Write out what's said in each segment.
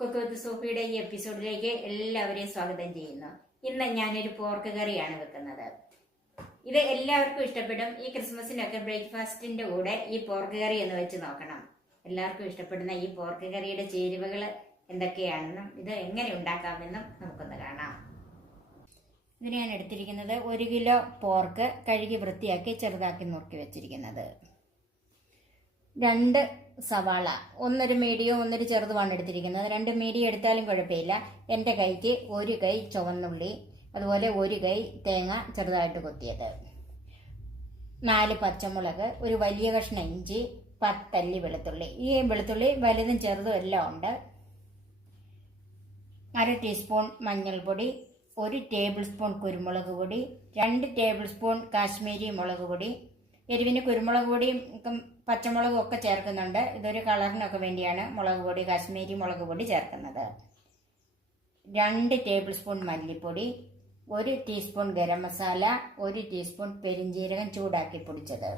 Cook with സോഫിയുടെ ഈ എപ്പിസോഡിലേക്ക് എല്ലാവരെയും സ്വാഗതം ചെയ്യുന്നു. ഇന്ന് ഞാനൊരു പോർക്ക് കറിയാണ് വെക്കുന്നത്. ഇത് എല്ലാവർക്കും ഇഷ്ടപ്പെടും. ഈ ക്രിസ്മസിനൊക്കെ ബ്രേക്ക്ഫാസ്റ്റിന്റെ കൂടെ ഈ പോർക്ക് കറി എന്ന് വെച്ച് നോക്കണം. എല്ലാവർക്കും ഇഷ്ടപ്പെടുന്ന ഈ പോർക്ക് കറിയുടെ ചേരുവകൾ എന്തൊക്കെയാണെന്നും ഇത് എങ്ങനെ ഉണ്ടാക്കാമെന്നും നമുക്കൊന്ന് കാണാം. ഇതിന് ഞാൻ എടുത്തിരിക്കുന്നത് 1 കിലോ പോർക്ക് കഴുകി വൃത്തിയാക്കി ചെറുതാക്കി നുറുക്കി വെച്ചിരിക്കുന്നത്, 2 സവാള, ഒന്നൊരു മീഡിയം ഒന്നൊരു ചെറുതുമാണ് എടുത്തിരിക്കുന്നത്. 2 മീഡിയം എടുത്താലും കുഴപ്പമില്ല. എൻ്റെ കൈക്ക് 1 കൈ ചുവന്നുള്ളി, അതുപോലെ 1 കൈ തേങ്ങ ചെറുതായിട്ട് കൊത്തിയത്, 4 പച്ചമുളക്, ഒരു വലിയ കഷ്ണം ഇഞ്ചി, 10 അല്ലി വെളുത്തുള്ളി. ഈ വെളുത്തുള്ളി വലുതും ചെറുതും എല്ലാം ഉണ്ട്. 1/2 ടീസ്പൂൺ മഞ്ഞൾപ്പൊടി, 1 ടേബിൾ സ്പൂൺ കുരുമുളക് പൊടി, 2 ടേബിൾ സ്പൂൺ കാശ്മീരി മുളക് പൊടി. എരിവിന് കുരുമുളക് പൊടിയും പച്ചമുളകും ഒക്കെ ചേർക്കുന്നുണ്ട്. ഇതൊരു കളറിനൊക്കെ വേണ്ടിയാണ് മുളക് പൊടി, കാശ്മീരി മുളക് പൊടി ചേർക്കുന്നത്. 2 ടേബിൾ സ്പൂൺ മല്ലിപ്പൊടി, 1 ടീസ്പൂൺ ഗരം മസാല, 1 ടീസ്പൂൺ പെരിഞ്ജീരകം ചൂടാക്കി പൊടിച്ചത്,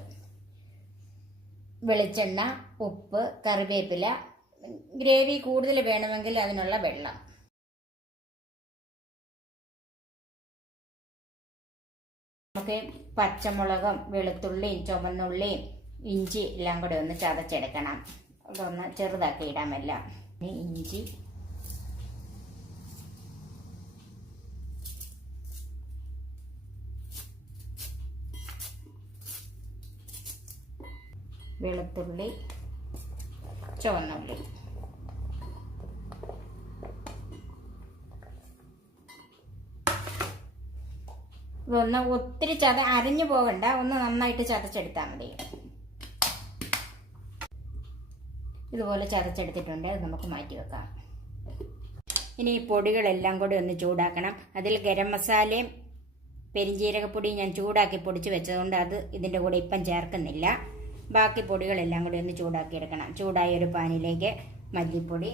വെളിച്ചെണ്ണ, ഉപ്പ്, കറിവേപ്പില, ഗ്രേവി കൂടുതൽ വേണമെങ്കിൽ അതിനുള്ള വെള്ളം. നമുക്ക് പച്ചമുളകും വെളുത്തുള്ളിയും ചുവന്നുള്ളിയും ഇഞ്ചി എല്ലാം കൂടെ ഒന്ന് ചതച്ചെടുക്കണം. അതൊന്ന് ചെറുതാക്കി ഇടാമല്ല. ഇഞ്ചി, വെളുത്തുള്ളി, ചുവന്നുള്ളി, ഇതൊന്ന് ഒത്തിരി അരിഞ്ഞു പോകണ്ട, ഒന്ന് നന്നായിട്ട് ചതച്ചെടുത്താൽ മതി. ഇതുപോലെ ചതച്ചെടുത്തിട്ടുണ്ട്. അത് നമുക്ക് മാറ്റി വെക്കാം. ഇനി ഈ പൊടികളെല്ലാം കൂടി ഒന്ന് ചൂടാക്കണം. അതിൽ ഗരം മസാലയും പെരിഞ്ജീരകപ്പൊടിയും ഞാൻ ചൂടാക്കി പൊടിച്ച് വെച്ചതുകൊണ്ട് അത് ഇതിൻ്റെ കൂടെ ഇപ്പം ചേർക്കുന്നില്ല. ബാക്കി പൊടികളെല്ലാം കൂടി ഒന്ന് ചൂടാക്കി എടുക്കണം. ചൂടായ ഒരു പാനിലേക്ക് മല്ലിപ്പൊടി,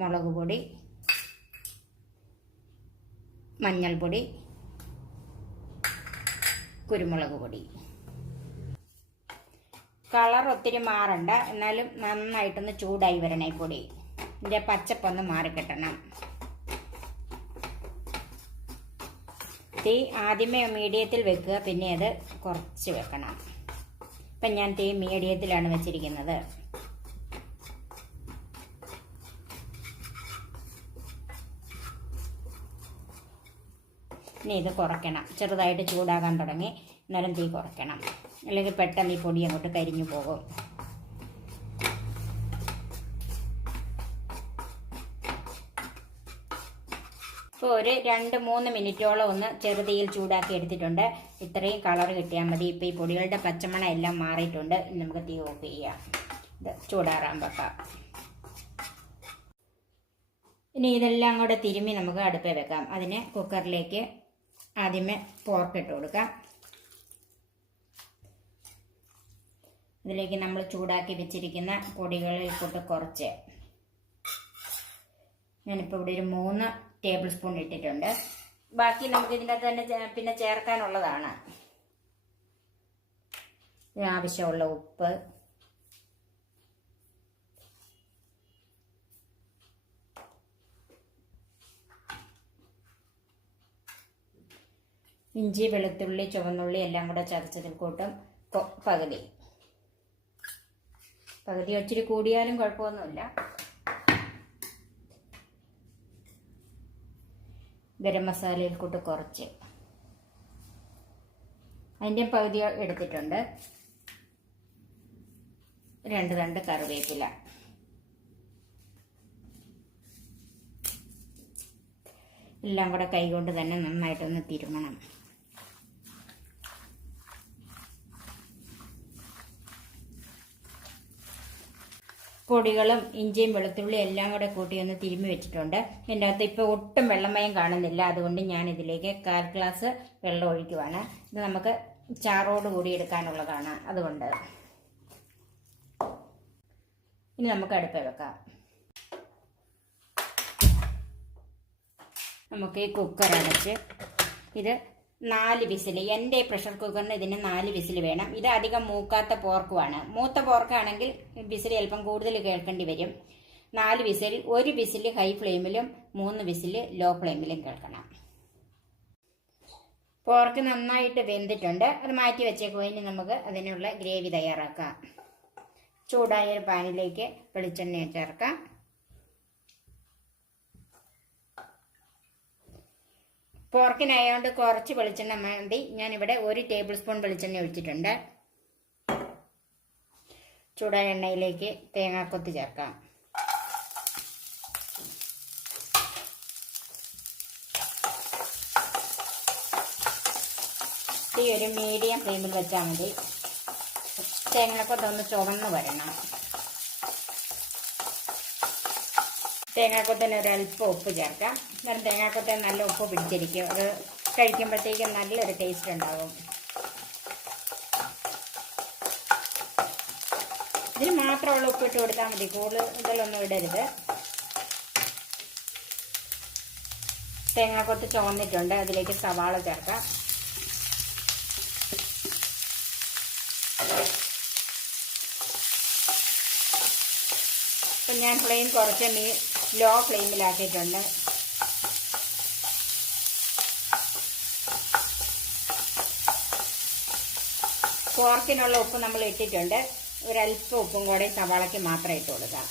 മുളക് പൊടി, മഞ്ഞൾപ്പൊടി, കുരുമുളക് പൊടി. കളർ ഒത്തിരി മാറണ്ട, എന്നാലും നന്നായിട്ടൊന്ന് ചൂടായി വരണേ പൊടി. ഇതിൻ്റെ പച്ചപ്പൊന്ന് മാറിക്കിട്ടണം. തീ ആദ്യമേ മീഡിയത്തിൽ വെക്കുക, പിന്നെ അത് കുറച്ച് വെക്കണം. ഇപ്പം ഞാൻ തീ മീഡിയത്തിലാണ് വെച്ചിരിക്കുന്നത്. ഇനി ഇത് കുറയ്ക്കണം. ചെറുതായിട്ട് ചൂടാകാൻ തുടങ്ങി, അന്നേരം തീ കുറയ്ക്കണം, അല്ലെങ്കിൽ പെട്ടെന്ന് ഈ പൊടി അങ്ങോട്ട് കരിഞ്ഞു പോകും. ഇപ്പോൾ ഒരു 2-3 മിനിറ്റോളം ഒന്ന് ചെറുതീയിൽ ചൂടാക്കി എടുത്തിട്ടുണ്ട്. ഇത്രയും കളർ കിട്ടിയാൽ മതി. ഇപ്പോൾ ഈ പൊടികളുടെ പച്ചമണം എല്ലാം മാറിയിട്ടുണ്ട്. നമുക്ക് തീ ഓഫ് ചെയ്യാം. ഇത് ചൂടാറാൻ വെക്കാം. ഇനി ഇതെല്ലാം കൂടെ തിരുമ്മി നമുക്ക് അടുപ്പിൽ വെക്കാം. അതിന് കുക്കറിലേക്ക് ആദ്യമേ പോർക്ക് ഇട്ട് കൊടുക്കാം. ഇതിലേക്ക് നമ്മൾ ചൂടാക്കി വെച്ചിരിക്കുന്ന പൊടികളിൽ കൊണ്ട് കുറച്ച്, ഞാനിപ്പോൾ ഇവിടെ ഒരു 3 ടേബിൾ സ്പൂൺ ഇട്ടിട്ടുണ്ട്. ബാക്കി നമുക്ക് ഇതിനകത്ത് തന്നെ പിന്നെ ചേർക്കാനുള്ളതാണ്. ആവശ്യമുള്ള ഉപ്പ്, ഇഞ്ചി, വെളുത്തുള്ളി, ചുവന്നുള്ളി എല്ലാം കൂടെ ചതച്ചതിൽ കൂട്ടും പകുതി ഒത്തിരി കൂടിയാലും കുഴപ്പമൊന്നുമില്ല. ഗരം മസാലയിൽ കൂട്ട് കുറച്ച്, അതിൻ്റെ പകുതി എടുത്തിട്ടുണ്ട്. 2 തണ്ട് കറിവേപ്പില, എല്ലാം കൂടെ കൈകൊണ്ട് തന്നെ നന്നായിട്ടൊന്ന് തിരുമണം. പൊടികളും ഇഞ്ചിയും വെളുത്തുള്ളിയും എല്ലാം കൂടെ കൂട്ടി ഒന്ന് തിരുമ്മി വെച്ചിട്ടുണ്ട്. ഇതിൻ്റെ അകത്ത് ഇപ്പോൾ ഒട്ടും വെള്ളമയം കാണുന്നില്ല, അതുകൊണ്ട് ഞാൻ ഇതിലേക്ക് 1/4 ഗ്ലാസ് വെള്ളം ഒഴിക്കുവാണ്. ഇത് നമുക്ക് ചാറോട് കൂടി എടുക്കാനുള്ളതാണ്, അതുകൊണ്ട്. ഇനി നമുക്ക് അടുപ്പിൽ വെക്കാം. നമുക്ക് ഈ കുക്കർ അടച്ച് ഇത് 4 വിസിൽ, എൻ്റെ പ്രഷർ കുക്കറിന് ഇതിന് 4 വിസിൽ വേണം. ഇത് അധികം മൂക്കാത്ത പോർക്കുമാണ്. മൂത്ത പോർക്കാണെങ്കിൽ വിസിൽ ചിലപ്പം കൂടുതൽ കേൾക്കേണ്ടി വരും. 4 വിസിൽ, 1 വിസിൽ ഹൈ ഫ്ലെയിമിലും 3 വിസിൽ ലോ ഫ്ലെയിമിലും കേൾക്കണം. പോർക്ക് നന്നായിട്ട് വെന്തിട്ടുണ്ട്. അത് മാറ്റി വെച്ചേക്കും. ഇനി നമുക്ക് അതിനുള്ള ഗ്രേവി തയ്യാറാക്കാം. ചൂടായ ഒരു പാനിലേക്ക് വെളിച്ചെണ്ണ ചേർക്കാം. പോർക്കിനായതുകൊണ്ട് കുറച്ച് വെളിച്ചെണ്ണ മതി. ഞാനിവിടെ 1 ടേബിൾ സ്പൂൺ വെളിച്ചെണ്ണ ഒഴിച്ചിട്ടുണ്ട്. ചൂടായ എണ്ണയിലേക്ക് തേങ്ങാക്കൊത്ത് ചേർക്കാം. ഈ ഒരു മീഡിയം ഫ്ലെയിമിൽ വെച്ചാൽ മതി. തേങ്ങാക്കൊത്തൊന്ന് ചുവന്ന് വരണം. തേങ്ങാക്കൊത്തിന് ഒരല്പം ഉപ്പ് ചേർക്കാം. എന്നാൽ തേങ്ങാക്കൊത്തിന് നല്ല ഉപ്പ് പിടിച്ചിരിക്കും. അത് കഴിക്കുമ്പോഴത്തേക്കും നല്ലൊരു ടേസ്റ്റ് ഉണ്ടാകും. ഇതിന് മാത്രമുള്ള ഉപ്പിട്ട് കൊടുത്താൽ മതി. കൂടുതലൊന്നും ഇടരുത്. തേങ്ങാക്കൊത്ത് ചുവന്നിട്ടുണ്ട്. അതിലേക്ക് സവാള ചേർക്കാം. അപ്പം ഞാൻ ഫ്ലെയിം കുറച്ച് ലോ ഫ്ലെയിമിലാക്കിയിട്ടുണ്ട്. പോർക്കിനുള്ള ഉപ്പ് നമ്മൾ ഇട്ടിട്ടുണ്ട്. ഒരല്പം ഉപ്പും കൂടെ സവാളയ്ക്ക് മാത്രം ഇട്ട് കൊടുക്കാം.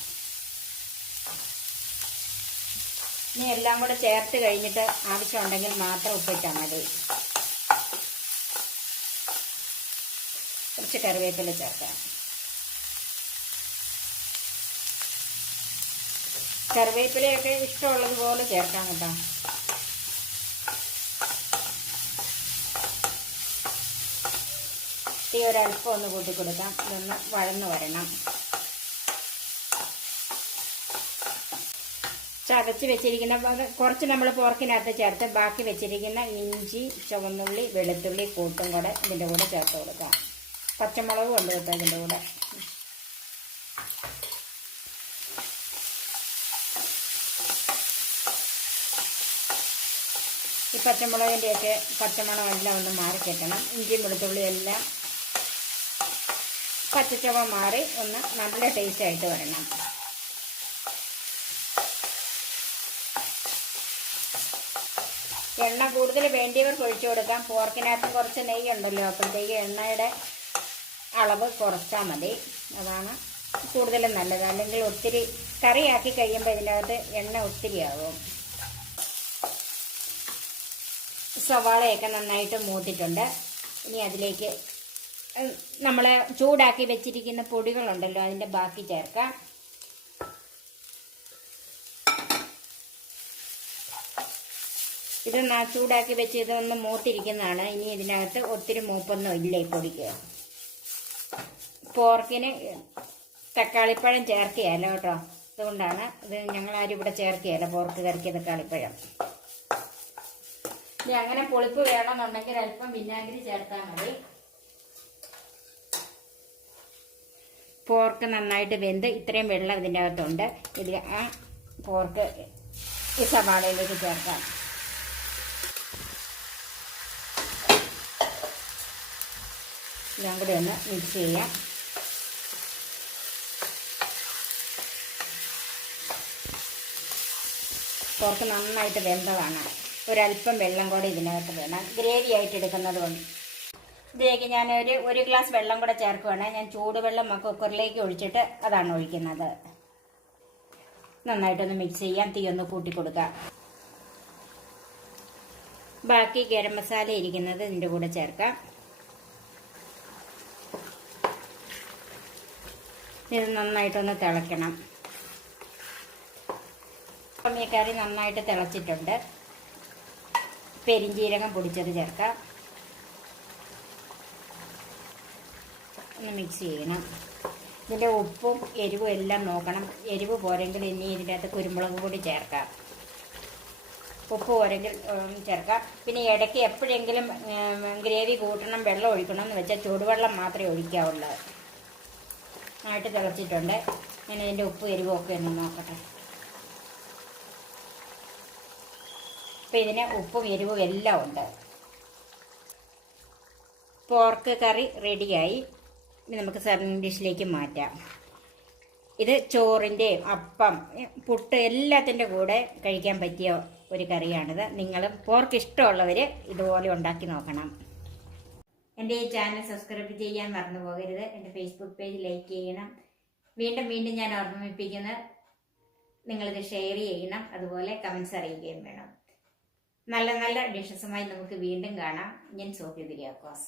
ഇനി എല്ലാം കൂടെ ചേർത്ത് കഴിഞ്ഞിട്ട് ആവശ്യമുണ്ടെങ്കിൽ മാത്രം ഉപ്പിട്ടാൽ മതി. കുറച്ച് കറിവേപ്പില ചേർക്കാം. കറിവേപ്പിലയൊക്കെ ഇഷ്ടമുള്ളതുപോലെ ചേർക്കാം കേട്ടോ. തീ ഒരല്പം ഒന്ന് കൂട്ടി കൊടുക്കാം. ഇതൊന്ന് വഴന്നു വരണം. ചതച്ച് വെച്ചിരിക്കുന്ന കുറച്ച് നമ്മൾ പോർക്കിനകത്ത് ചേർത്ത് ബാക്കി വെച്ചിരിക്കുന്ന ഇഞ്ചി, ചുവന്നുള്ളി, വെളുത്തുള്ളി കൂട്ടും കൂടെ ഇതിൻ്റെ കൂടെ ചേർത്ത് കൊടുക്കാം. പച്ചമുളകും ഉണ്ട് കേട്ടോ ഇതിൻ്റെ കൂടെ. ഈ പച്ചമുളകിൻ്റെയൊക്കെ പച്ചമണം എല്ലാം ഒന്ന് മാറിക്കിട്ടണം. ഇഞ്ചിയും വെളുത്തുള്ളിയും എല്ലാം പച്ചച്ചവ മാറി ഒന്ന് നല്ല ടേസ്റ്റായിട്ട് വരണം. എണ്ണ കൂടുതൽ വേണ്ടിയവർക്ക് ഒഴിച്ചു കൊടുക്കാം. പോർക്കിനകത്ത് കുറച്ച് നെയ്യുണ്ടല്ലോ, അപ്പോഴത്തേക്ക് എണ്ണയുടെ അളവ് കുറച്ചാൽ മതി. അതാണ് കൂടുതലും നല്ലത്. അല്ലെങ്കിൽ ഒത്തിരി കറിയാക്കി കഴിയുമ്പോൾ ഇതിനകത്ത് എണ്ണ ഒത്തിരി ആകും. സവാളയൊക്കെ നന്നായിട്ട് മൂത്തിട്ടുണ്ട്. ഇനി അതിലേക്ക് നമ്മൾ ചൂടാക്കി വെച്ചിരിക്കുന്ന പൊടികളുണ്ടല്ലോ അതിൻ്റെ ബാക്കി ചേർക്കാം. ഇത് ചൂടാക്കി വെച്ച് ഇതൊന്ന് മൂത്തിരിക്കുന്നതാണ്. ഇനി ഇതിനകത്ത് ഒത്തിരി മൂപ്പൊന്നും ഇല്ല ഈ പൊടിക്ക്. പോർക്കിന് തക്കാളിപ്പഴം ചേർക്കുകയല്ല കേട്ടോ. അതുകൊണ്ടാണ് ഇത് ഞങ്ങളാരും ഇവിടെ ചേർക്കുകയല്ല പോർക്ക് കറിക്ക് തക്കാളിപ്പഴം. ഇനി അങ്ങനെ പുളിപ്പ് വേണമെന്നുണ്ടെങ്കിൽ അല്പം വിനാഗിരി ചേർത്താൽ മതി. പോർക്ക് നന്നായിട്ട് വെന്ത് ഇത്രയും വെള്ളം ഇതിൻ്റെ അകത്തുണ്ട്. ഇതിൽ ആ പോർക്ക് ഈ സവാളയിലേക്ക് ചേർക്കാം. ഇതും കൂടി ഒന്ന് മിക്സ് ചെയ്യാം. പോർക്ക് നന്നായിട്ട് വെന്തതാണ്. ഒരല്പം വെള്ളം കൂടി ഇതിനകത്ത് വേണം. ഗ്രേവി ആയിട്ട് എടുക്കുന്നത് കൊണ്ട് ഇതിലേക്ക് ഞാൻ ഒരു ഗ്ലാസ് വെള്ളം കൂടെ ചേർക്കുകയാണ്. ഞാൻ ചൂടുവെള്ളം കുക്കറിലേക്ക് ഒഴിച്ചിട്ട് അതാണ് ഒഴിക്കുന്നത്. നന്നായിട്ടൊന്ന് മിക്സ് ചെയ്യാം. തീ ഒന്ന് കൂട്ടി കൊടുക്കാം. ബാക്കി ഗരം മസാല ഇരിക്കുന്നത് ഇതിൻ്റെ കൂടെ ചേർക്കാം. ഇത് നന്നായിട്ടൊന്ന് തിളയ്ക്കണം. അപ്പം ഈ കറി നന്നായിട്ട് തിളച്ചിട്ടുണ്ട്. പെരിഞ്ജീരകം പൊടിച്ചത് ചേർക്കാം. ഒന്ന് മിക്സ് ചെയ്യണം. ഇതിൻ്റെ ഉപ്പും എരിവും എല്ലാം നോക്കണം. എരിവ് പോരെങ്കിൽ ഇനി ഇതിൻ്റെ അകത്ത് കുരുമുളക് പൊടി ചേർക്കാം. ഉപ്പ് പോരെങ്കിൽ ചേർക്കാം. പിന്നെ ഇടയ്ക്ക് എപ്പോഴെങ്കിലും ഗ്രേവി കൂട്ടണം, വെള്ളം ഒഴിക്കണം എന്ന് വെച്ചാൽ ചൂടുവെള്ളം മാത്രമേ ഒഴിക്കാവുള്ളൂ. നന്നായിട്ട് തിളച്ചിട്ടുണ്ട്. ഞാൻ ഇതിൻ്റെ ഉപ്പ് എരിവും ഒക്കെ ഒന്ന് നോക്കട്ടെ. അപ്പം ഇതിന് ഉപ്പും എരിവും എല്ലാം ഉണ്ട്. പോർക്ക് കറി റെഡിയായി. ഇനി നമുക്ക് സർവിങ് ഡിഷിലേക്ക് മാറ്റാം. ഇത് ചോറിൻ്റെയും അപ്പം, പുട്ട് എല്ലാത്തിൻ്റെ കൂടെ കഴിക്കാൻ പറ്റിയ ഒരു കറിയാണിത്. നിങ്ങളും പോർക്ക് ഇഷ്ടമുള്ളവർ ഇതുപോലെ ഉണ്ടാക്കി നോക്കണം. എൻ്റെ ഈ ചാനൽ സബ്സ്ക്രൈബ് ചെയ്യാൻ മറന്നു പോകരുത്. എൻ്റെ ഫേസ്ബുക്ക് പേജ് ലൈക്ക് ചെയ്യണം. വീണ്ടും വീണ്ടും ഞാൻ ഓർമ്മിപ്പിക്കുന്നത്, നിങ്ങളിത് ഷെയർ ചെയ്യണം. അതുപോലെ കമൻസ് അറിയിക്കുകയും വേണം. നല്ല നല്ല ഡിഷസുമായി നമുക്ക് വീണ്ടും കാണാം. ഞാൻ സോഫിയ കുര്യാക്കോസ്.